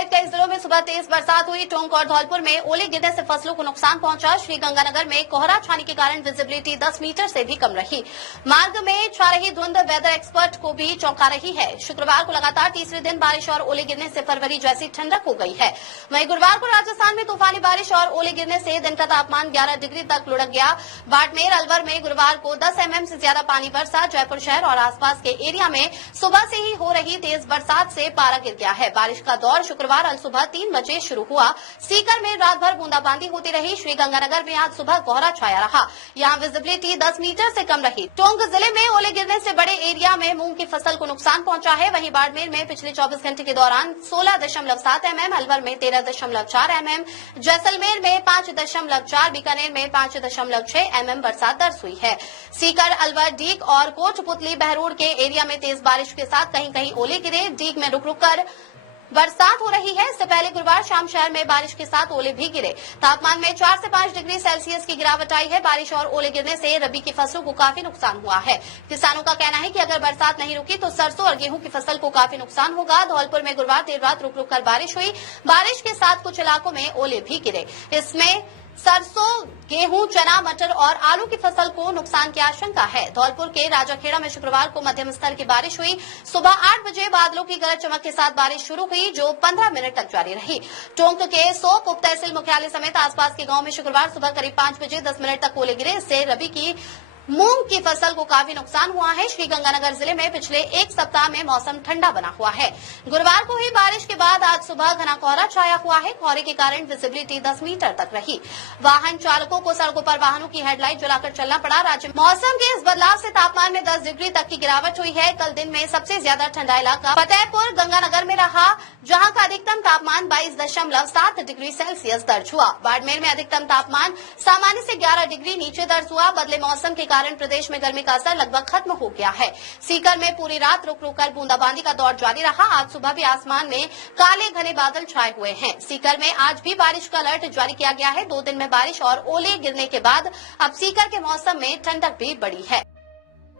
सहित कई जिलों में सुबह तेज बरसात हुई। टोंक और धौलपुर में ओले गिरने से फसलों को नुकसान पहुंचा। श्रीगंगानगर में कोहरा छाने के कारण विजिबिलिटी 10 मीटर से भी कम रही। मार्ग में छा रही धुंध वेदर एक्सपर्ट को भी चौंका रही है। शुक्रवार को लगातार तीसरे दिन बारिश और ओले गिरने से फरवरी जैसी ठंडक हो गई है। वहीं गुरुवार को राजस्थान में तूफानी बारिश और ओले गिरने से दिन का तापमान 11 डिग्री तक लुढ़क गया। बाड़मेर अलवर में गुरुवार को 10 mm से ज्यादा पानी बरसा। जयपुर शहर और आसपास के एरिया में सुबह से ही हो रही तेज बरसात से पारा गिर गया है। बारिश का दौर शुक्रवार अल सुबह 3 बजे शुरू हुआ। सीकर में रात भर बूंदाबांदी होती रही। श्रीगंगानगर में आज सुबह कोहरा छाया रहा। यहां विजिबिलिटी 10 मीटर से कम रही। टोंक जिले में ओले गिरने से बड़े एरिया में मूंग की फसल को नुकसान पहुंचा है। वहीं बाड़मेर में पिछले 24 घंटे के दौरान 16.7 mm, अलवर में 13.4 mm, जैसलमेर में 5.4, बीकानेर में 5.6 mm बरसात दर्ज हुई है। सीकर, अलवर, डीग और कोटपुतली, बहरोड के एरिया में तेज बारिश के साथ कहीं कहीं ओले गिरे। डीग में रुक रुक कर बरसात हो रही है। इससे पहले गुरुवार शाम शहर में बारिश के साथ ओले भी गिरे। तापमान में 4 से 5 डिग्री सेल्सियस की गिरावट आई है। बारिश और ओले गिरने से रबी की फसलों को काफी नुकसान हुआ है। किसानों का कहना है कि अगर बरसात नहीं रुकी तो सरसों और गेहूं की फसल को काफी नुकसान होगा। धौलपुर में गुरुवार देर रात रुक रुक कर बारिश हुई। बारिश के साथ कुछ इलाकों में ओले भी गिरे। इसमें सरसों, गेहूं, चना, मटर और आलू की फसल को नुकसान की आशंका है। धौलपुर के राजाखेड़ा में शुक्रवार को मध्यम स्तर की बारिश हुई। सुबह 8 बजे बादलों की गरज चमक के साथ बारिश शुरू हुई, जो 15 मिनट तक जारी रही। टोंक के सोप उप तहसील मुख्यालय समेत आसपास के गांव में शुक्रवार सुबह करीब 5 बजे 10 मिनट तक ओले गिरे। इससे रबी की मूंग की फसल को काफी नुकसान हुआ है। श्रीगंगानगर जिले में पिछले एक सप्ताह में मौसम ठंडा बना हुआ है। गुरुवार को हुई बारिश के बाद आज सुबह घना कोहरा छाया हुआ है। कोहरे के कारण विजिबिलिटी 10 मीटर तक रही। वाहन चालकों को सड़कों पर वाहनों की हेडलाइट जलाकर चलना पड़ा। राज्य में मौसम के इस बदलाव से तापमान में 10 डिग्री तक की गिरावट हुई है। कल दिन में सबसे ज्यादा ठंडा इलाका फतेहपुर गंगानगर में रहा, जहां का अधिकतम तापमान 22.7 डिग्री सेल्सियस दर्ज हुआ। बाड़मेर में अधिकतम तापमान सामान्य से 11 डिग्री नीचे दर्ज हुआ। बदले मौसम के कारण प्रदेश में गर्मी का असर लगभग खत्म हो गया है। सीकर में पूरी रात रुक रुक कर बूंदाबांदी का दौर जारी रहा। आज सुबह भी आसमान में काले घने बादल छाए हुए हैं। सीकर में आज भी बारिश का अलर्ट जारी किया गया है। 2 दिन में बारिश और ओले गिरने के बाद अब सीकर के मौसम में ठंडक भी बढ़ी है।